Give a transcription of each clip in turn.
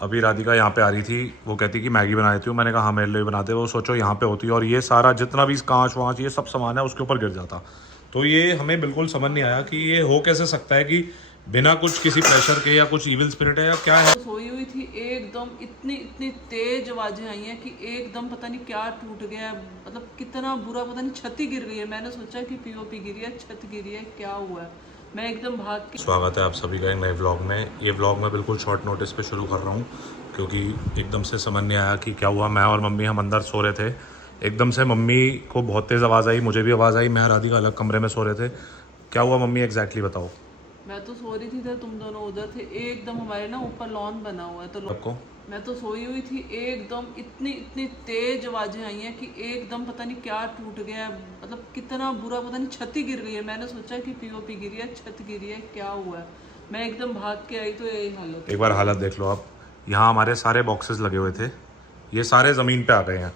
अभी राधिका यहाँ पे आ रही थी, वो कहती कि मैगी बना देती हूँ। मैंने कहा हाँ मेरे लिए बनाते। वो सोचो यहाँ पे होती और ये सारा जितना भी कांच वाँच ये सब सामान है उसके ऊपर गिर जाता। तो ये हमें बिल्कुल समझ नहीं आया कि ये हो कैसे सकता है कि बिना कुछ किसी प्रेशर के या कुछ इविल स्पिरिट है या क्या है। सोई हुई थी, एकदम इतनी इतनी तेज आवाजें आई हैं कि एकदम पता नहीं क्या टूट गया, मतलब कितना बुरा, पता नहीं छत ही गिर गई है। मैंने सोचा कि पीओपी गिरी है, छत गिरी है, क्या हुआ है। मैं एकदम भाग के। स्वागत है आप सभी का एक नए व्लॉग में। ये व्लॉग मैं बिल्कुल शॉर्ट नोटिस पे शुरू कर रहा हूँ क्योंकि एकदम से समझ नहीं आया कि क्या हुआ। मैं और मम्मी हम अंदर सो रहे थे, एकदम से मम्मी को बहुत तेज़ आवाज़ आई, मुझे भी आवाज़ आई। मैं राधिका अलग कमरे में सो रहे थे। क्या हुआ मम्मी एग्जैक्टली बताओ। मैं तो सो रही थी तो तुम दोनों उधर थे। एकदम हमारे ना ऊपर लॉन बना हुआ है तो आपको मैं तो सोई हुई थी, एकदम इतनी इतनी तेज आवाजें आई हैं कि एकदम पता नहीं क्या टूट गया, मतलब कितना बुरा, पता नहीं छत ही गिर गई है। मैंने सोचा कि पीओपी गिरी है, छत गिरी है, क्या हुआ है। मैं एकदम भाग के आई तो यही हालत। एक बार हालत देख लो आप। यहाँ हमारे सारे बॉक्सेस लगे हुए थे, ये सारे ज़मीन पे आ गए हैं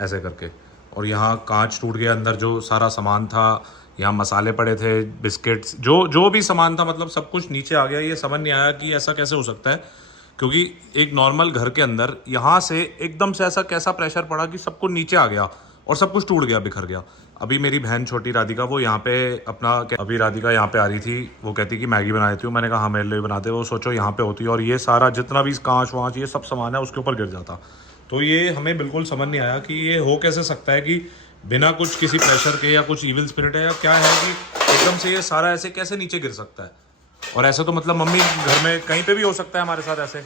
ऐसे करके। और यहाँ कांच टूट गया, अंदर जो सारा सामान था, यहाँ मसाले पड़े थे, बिस्किट्स, जो भी सामान था, मतलब सब कुछ नीचे आ गया। ये समझ नहीं आया कि ऐसा कैसे हो सकता है क्योंकि एक नॉर्मल घर के अंदर यहाँ से एकदम से ऐसा कैसा प्रेशर पड़ा कि सब कुछ नीचे आ गया और सब कुछ टूट गया, बिखर गया। अभी मेरी बहन छोटी राधिका वो यहाँ पे अभी राधिका यहाँ पे आ रही थी, वो कहती कि मैगी बना देती हूँ। मैंने कहा हाँ मेरे लिए बनाते। वो सोचो यहाँ पे होती और ये सारा जितना भी कांच वाँच ये सब सामान है उसके ऊपर गिर जाता। तो ये हमें बिल्कुल समझ नहीं आया कि ये हो कैसे सकता है कि बिना कुछ किसी प्रेशर के या कुछ इविल स्पिरिट है या क्या है कि एकदम से ये सारा ऐसे कैसे नीचे गिर सकता है। और ऐसे तो मतलब मम्मी घर में कहीं पे भी हो सकता है हमारे साथ ऐसे।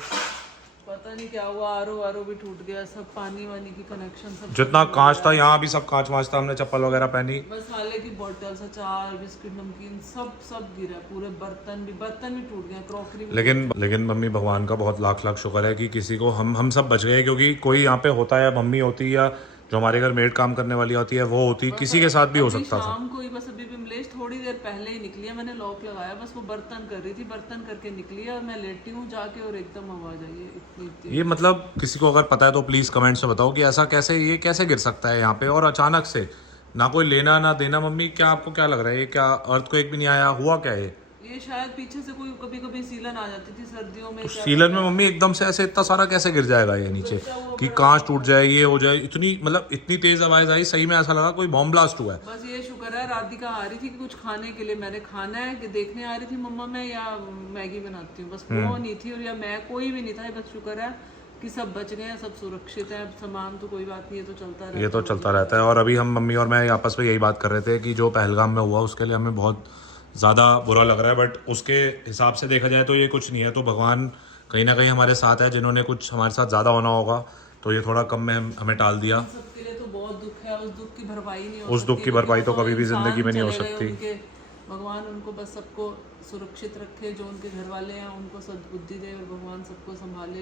पता नहीं क्या हुआ, आरो भी टूट गया, सब पानी वानी की कनेक्शन सब जितना कांच था यहाँ भी सब कांच वाँच था। हमने चप्पल वगैरह पहनी, मसाले की बोतल, अचार, बिस्किट, नमकीन, सब सब गिरा। पूरे बर्तन भी टूट गए, क्रॉकरी भी। लेकिन मम्मी भगवान का बहुत लाख लाख शुक्र है कि किसी को हम सब बच गए। क्योंकि कोई यहाँ पे होता है, मम्मी होती या जो हमारे घर मेड काम करने वाली होती है वो होती, किसी के साथ भी हो सकता था। शाम को ही बस अभी विमलेश थोड़ी देर पहले ही निकली है, मैंने लॉक लगाया, बस वो बर्तन कर रही थी, बर्तन करके निकली है और मैं लेटी हूँ जाके और एकदम आवाज आई है इतनी तेज। ये मतलब किसी को अगर पता है तो प्लीज़ कमेंट्स में बताओ कि ऐसा कैसे, ये कैसे गिर सकता है यहाँ पे और अचानक से, ना कोई लेना ना देना। मम्मी क्या आपको क्या लग रहा है, ये क्या अर्थक्वेक भी नहीं आया, हुआ क्या है? ये शायद पीछे से कोई कभी कभी सीलन आ जाती थी सर्दियों में। तो सीलन में मम्मी एकदम से ऐसे इतना सारा कैसे गिर जाएगा ये नीचे कि कांच टूट जाए, ये हो जाए। इतनी मतलब इतनी तेज आवाज आई, सही में ऐसा लगा कोई बॉम्ब ब्लास्ट हुआ है। बस ये शुक्र है राधिका आ रही थी कि कुछ खाने के लिए, मैंने खाना है कि देखने आ रही थी मम्मा मैं या मैगी बनाती हूँ, बस वो नहीं थी और या मैं, कोई भी नहीं था। बस शुक्र है कि सब बच गए हैं, सब सुरक्षित है। सामान तो कोई बात नहीं, ये तो चलता रहता है। ये तो चलता रहता है। और अभी हम मम्मी और मैं आपस में यही बात कर रहे थे कि जो पहलगाम में हुआ उसके लिए हमें बहुत ज़्यादा बुरा लग रहा है, बट उसके हिसाब से देखा जाए तो ये कुछ नहीं है। तो भगवान कहीं ना कहीं हमारे साथ है, जिन्होंने कुछ हमारे साथ ज़्यादा होना होगा तो ये थोड़ा कम में हमें टाल दिया। सबके लिए तो बहुत दुख है, उस दुख की भरपाई नहीं हो उस सकती। दुख की भरपाई तो कभी भी जिंदगी में नहीं हो सकती। भगवान उनको बस सबको सुरक्षित रखे, जो उनके घर वाले हैं उनको सद्बुद्धि दे और भगवान सबको संभाले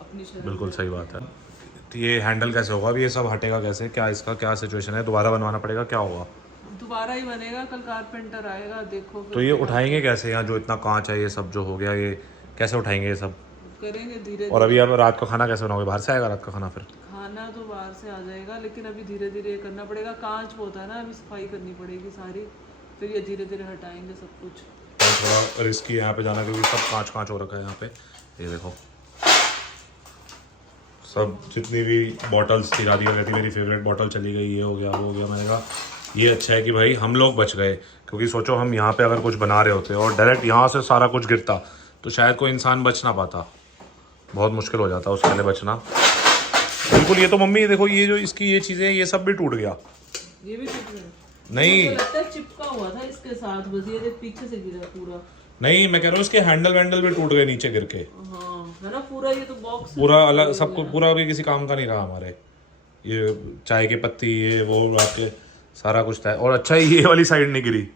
अपनी शरण। बिल्कुल सही बात है। तो ये हैंडल कैसे होगा अभी, ये सब हटेगा कैसे, क्या इसका क्या सिचुएशन है, दोबारा बनवाना पड़ेगा, क्या होगा? दोबारा ही बनेगा, कल कारपेंटर आएगा, देखो तो ये उठाएंगे कैसे यहाँ, जो इतना कांच है ये सब जो हो गया, ये कैसे उठाएंगे ये सब? करेंगे धीरे। और अभी अब रात का खाना कैसे बनाओगे, बाहर से आएगा रात का खाना? फिर खाना तो बाहर से आ जाएगा, लेकिन अभी धीरे धीरे करना पड़ेगा। कांच होता है ना, अभी सफाई करनी पड़ेगी सारी, फिर ये धीरे धीरे हटाएंगे सब कुछ। थोड़ा रिस्की है यहाँ पे जाना क्योंकि सब कांच कांच हो रखा है यहाँ पे। ये देखो सब जितनी भी बॉटल्स थी, राधिका कहती मेरी फेवरेट बॉटल चली गई, ये हो गया वो हो गया। मैंने कहा ये अच्छा है कि भाई हम लोग बच गए, क्योंकि सोचो हम यहाँ पे अगर कुछ बना रहे होते और डायरेक्ट यहाँ से सारा कुछ गिरता तो शायद कोई इंसान बच ना पाता, बहुत मुश्किल हो जाता उसके लिए बचना। बिल्कुल। ये तो मम्मी देखो, ये जो इसकी ये चीज़ें ये सब भी टूट गया। ये भी टूट गया नहीं लगता है, चिपका हुआ था इसके साथ, बस ये पीछे से गिरा पूरा। नहीं, मैं कह रहा हूँ इसके हैंडल वैंडल भी टूट गए नीचे गिर के। हाँ है ना, पूरा ये तो बॉक्स पूरा अलग सब कुछ, पूरा भी किसी काम का नहीं रहा हमारे। ये चाय की पत्ती ये वो आपके सारा कुछ था। और अच्छा ही ये वाली साइड नहीं गिरी,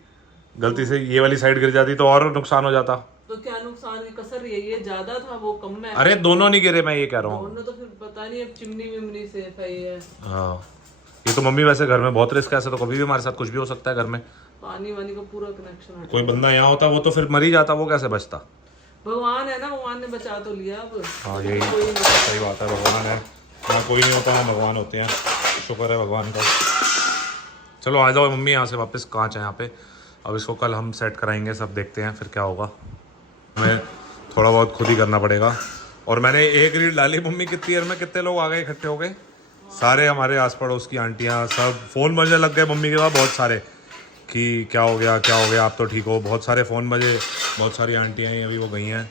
गलती से ये वाली साइड गिर जाती तो और नुकसान हो जाता। तो क्या नुकसान है, कसर ये ज्यादा था वो कम है। अरे दोनों नहीं गिरे, मैं ये कह रहा हूँ। दोनों तो फिर पता नहीं, अब चिमनी विमनी से है। हाँ ये तो मम्मी वैसे घर में बहुत रिस्क है, ऐसे तो कभी भी हमारे साथ कुछ भी हो सकता है घर में। पानी वानी का पूरा कनेक्शन। कोई बंदा यहाँ होता वो तो फिर मर ही जाता, वो कैसे बचता? भगवान है ना, भगवान ने बचा तो लिया। अब हाँ यही सही बात है, भगवान है ना, कोई नहीं होता है, भगवान होते हैं, शुक्र है भगवान का। चलो आ जाओ मम्मी, यहाँ से वापस कांच है यहाँ पे। अब इसको कल हम सेट कराएंगे, सब देखते हैं फिर क्या होगा। हमें थोड़ा बहुत खुद ही करना पड़ेगा और मैंने एक रील डाली, मम्मी कितनी देर में कितने लोग आ गए इकट्ठे हो गए, सारे हमारे आस पड़ोस की आंटियाँ सब फ़ोन बजने लग गए मम्मी के पास बहुत सारे कि क्या हो गया आप तो ठीक हो। बहुत सारे फ़ोन बजे, बहुत सारी आंटियाँ हैं अभी वो गई हैं।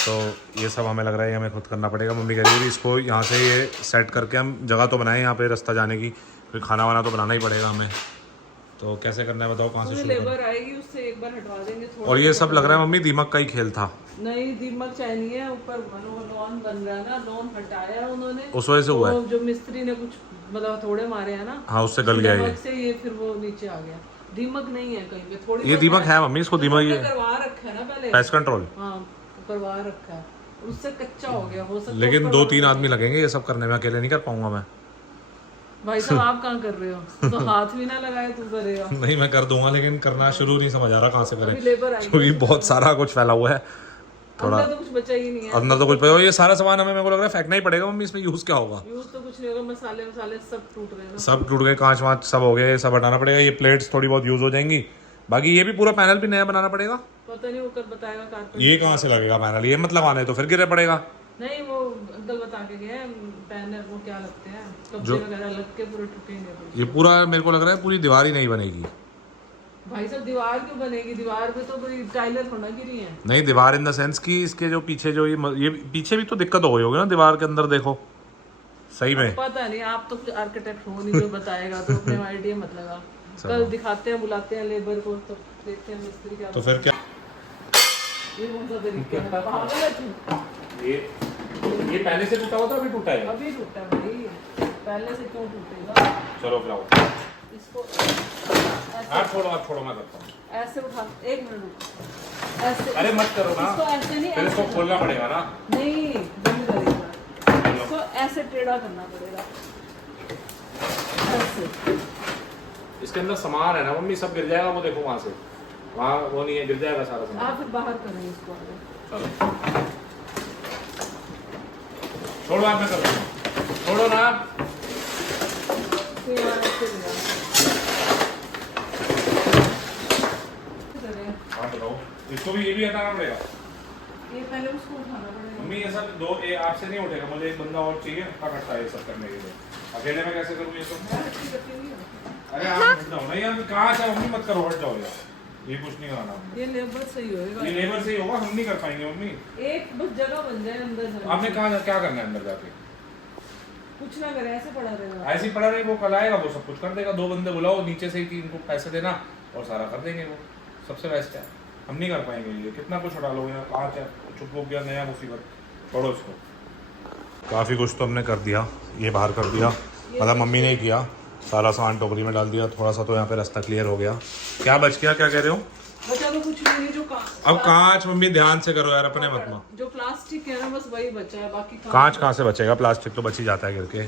तो ये सब हमें लग रहा है हमें खुद करना पड़ेगा। मम्मी कह रही है इसको यहाँ से ये सेट करके हम जगह तो बनाएं यहाँ पे रास्ता जाने की, फिर खाना वाना तो बनाना ही पड़ेगा हमें। तो कैसे करना है बताओ, कहाँ से शुरू लेबर आएगी उससे एक बार हटवा देंगे थोड़ा। और ये सब लग रहा है मम्मी दीमक का ही खेल था। नहीं दीमक चाहिए है, ऊपर लॉन बन रहा है ना, लॉन हटाया उन्होंने उस वजह से हुआ है। जो मिस्त्री ने कुछ मतलब थोड़े मारे हैं ना, हाँ उससे गल गया ये। से ये फिर वो नीचे आ गया। दीमक नहीं है कहीं पे, थोड़ी ये दीमक है मम्मी, इसको दीमक ये करवा रखा है ना पहले पेस्ट कंट्रोल। हाँ करवा रखा है, उससे कच्चा हो गया हो सकता है। लेकिन 2-3 आदमी लगेंगे ये सब करने में, अकेले नहीं कर पाऊंगा मैं। भाई साहब आप कहाँ कर रहे हो, तो हाथ भी ना लगाए तू करेगा। नहीं मैं कर दूंगा, लेकिन करना शुरू नहीं समझ आ रहा कहाँ से करें, लेबर आई क्योंकि बहुत सारा कुछ फैला हुआ है। थोड़ा अंदर तो कुछ बचा ही नहीं है, अंदर तो कुछ ये सारा सामान हमें मेरे को लग रहा है फेंकना ही पड़ेगा मम्मी, इसमें यूज क्या होगा। यूज तो कुछ नहीं होगा, मसाले वसाले सब टूट गए ना, सब टूट गए, कांच वाँच सब हो गए, सब हटाना पड़ेगा। ये प्लेट्स थोड़ी बहुत यूज हो जाएंगी, बाकी ये भी पूरा पैनल भी नया बनाना पड़ेगा। पता नहीं वो कर बताएगा कारपेंटर। ये कहाँ से लगेगा पैनल, ये मत लगाने तो फिर गिरे पड़ेगा। नहीं वो अंकल बता के गए पैनल वो क्या लगते हैं, कब्जे वगैरह लग के पूरे टूटेंगे। ये पूरा मेरे को लग रहा है पूरी दीवार ही नहीं बनेगी। भाई साहब दीवार क्यों बनेगी, दीवार पे तो कोई टाइलर थोड़ा गिरी है। नहीं दीवार इन द सेंस कि इसके जो पीछे जो ये पीछे भी तो दिक्कत हो गई होगी ना दीवार के अंदर, देखो सही में। पता नहीं, आप तो आर्किटेक्ट हो नहीं, जो बताएगा तो अपने आइडिया मत लगा। कल दिखाते हैं, बुलाते हैं लेबर को, तो देखते हैं मिस्त्री क्या। तो फिर क्या ये कौन सा तरीका है, पागल है तू। ये पहले से टूटा हुआ था, अभी टूटा है? अभी टूटा भाई, पहले से क्यों टूटेगा। चलो फिर आओ, इसको आप छोड़ो मैं करता हूँ। ऐसे उठा, एक मिनट रुको, ऐसे। अरे मत करो ना, इसको ऐसे नहीं, फिर इसको खोलना पड़ेगा ना। नहीं बंद करेगा, इसको ऐसे टेढ़ा करना पड़ेगा ऐसे। इसके अंदर सामान है ना मम्मी, सब गिर जाएगा वो, देखो वहाँ से, वहाँ वो नहीं है, गिर जाएगा सारा सामान। आप फिर बाहर करें इसको आगे। चलो छोड़ो, आप मैं करता हूँ, छोड़ो ना। तो यहाँ ऐसे लगा। हाँ बताओ, इसको भी ये भी हटाना पड़ेगा ये पहले उसको उठाना पड़ेगा। मम्मी। ये सब दो ये आपसे नहीं उठेगा, मुझे एक बंदा और चाहिए इकट्ठा ये सब करने के लिए, अकेले में कैसे करूँ ये सब। अरे आप हट जाओ ना यार, कहाँ से मम्मी, मत करो, हट जाओ यार, ये कुछ नहीं कराना हमने। ये लेबर सही होएगा, ये लेबर से ही होगा, हम नहीं कर पाएंगे मम्मी। एक बस जगह बन जाए अंदर जाने आपने कहाँ क्या करना है अंदर जाके, कुछ ना करे, ऐसे पड़ा रहेगा। ऐसे ही पड़ा रहे, वो कल आएगा वो सब कुछ कर देगा। 2 बंदे बुलाओ नीचे से ही, 3 को पैसे देना और सारा कर देंगे, वो सबसे बेस्ट है। हम नहीं कर पाएंगे ये, कितना कुछ उठा लोगे यार, कांच है, चुप हो गया, नया मुसीबत, छोड़ो इसको। काफ़ी कुछ तो हमने कर दिया, ये बाहर कर दिया, मतलब मम्मी ने किया, सारा सामान टोकरी में डाल दिया। थोड़ा सा तो यहाँ पे रास्ता क्लियर हो गया। क्या बच गया, क्या कह रहे हो? बचा तो कुछ नहीं है, जो अब कांच मम्मी ध्यान से करो यार, अपने मत में। जो प्लास्टिक है ना बस वही बचा है, बाकी कांच कहाँ से बचेगा, प्लास्टिक तो बच ही जाता है गिर के।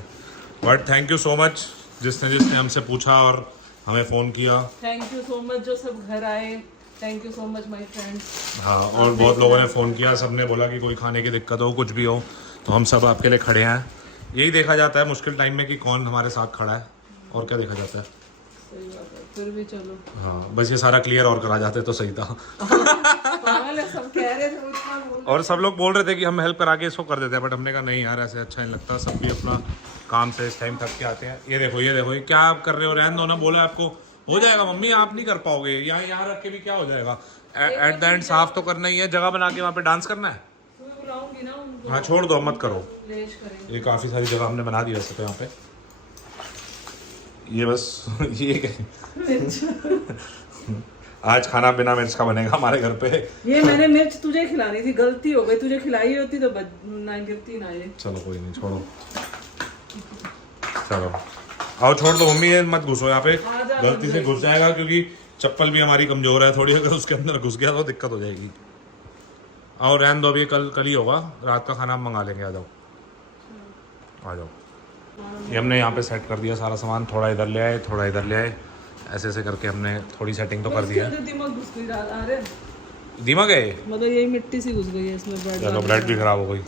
But thank you so much जिसने हमसे पूछा और हमें फ़ोन किया। थैंक यू सो मच जो सब घर आए, thank you so much my friends. हाँ, और बहुत लोगों ने फ़ोन किया, सबने बोला कि कोई खाने की दिक्कत हो, कुछ भी हो, तो हम सब आपके लिए खड़े हैं। यही देखा जाता है मुश्किल टाइम में कि कौन हमारे साथ खड़ा है, और क्या देखा जाता है। सही बात है, फिर भी चलो। हाँ बस ये सारा क्लियर और करा जाते तो सही था। पागल है, सब कह रहे थे वो इतना बोल। और सब लोग बोल रहे थे कि हम हेल्प करा के इसको कर देते हैं, बट हमने कहा नहीं यार, ऐसे अच्छा नहीं लगता। सब भी अपना काम से इस टाइम थक के आते हैं। ये देखो ये क्या आप कर रहे हो, रहने दो ना। बोला आपको हो जाएगा मम्मी, आप नहीं कर पाओगे, यहाँ रख के भी क्या हो जाएगा। एट द एंड साफ तो करना ही है, जगह बना के वहाँ पे डांस करना है। बुलाऊंगी ना उनको। हाँ छोड़ दो, मत करो। लेश करेंगे। ये काफ़ी सारी जगह हमने बना दी वैसे तो यहाँ पे। ये बस ये आज खाना बिना मिर्च का बनेगा हमारे घर पे। ये मैंने मिर्च तुझे खिलानी थी, गलती हो गई, तुझे खिलाई होती तो ना गिरती ना ये। चलो कोई नहीं, छोड़ो, चलो आओ, छोड़ दो मम्मी, ये मत घुसो यहाँ पे, गलती से घुस जाएगा, क्योंकि चप्पल भी हमारी कमजोर है थोड़ी, अगर उसके अंदर घुस गया तो दिक्कत हो जाएगी। आओ रहने दो, अभी कल ही होगा, रात का खाना हम मंगा लेंगे। आ जाओ आ जाओ। ये हमने यहाँ पे सेट कर दिया सारा सामान, थोड़ा इधर ले आए, थोड़ा इधर ले आए, ऐसे ऐसे करके हमने थोड़ी सेटिंग तो कर दी है। दिमाग घुस गई, आ रहे दिमाग है, मतलब यही मिट्टी सी घुस गई है इसमें। ब्रेड चलो ब्रेड भी खराब हो गई,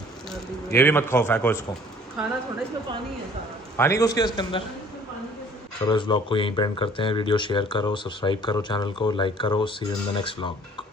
ये भी मत खाओ, फेंको इसको। खाना थोड़ा, इसमें पानी है सारा, पानी घुस गया इसके अंदर। चलो इस ब्लॉग को यहीं पे एंड करते हैं। वीडियो शेयर करो, सब्सक्राइब करो चैनल को, लाइक करो। See you in the next blog.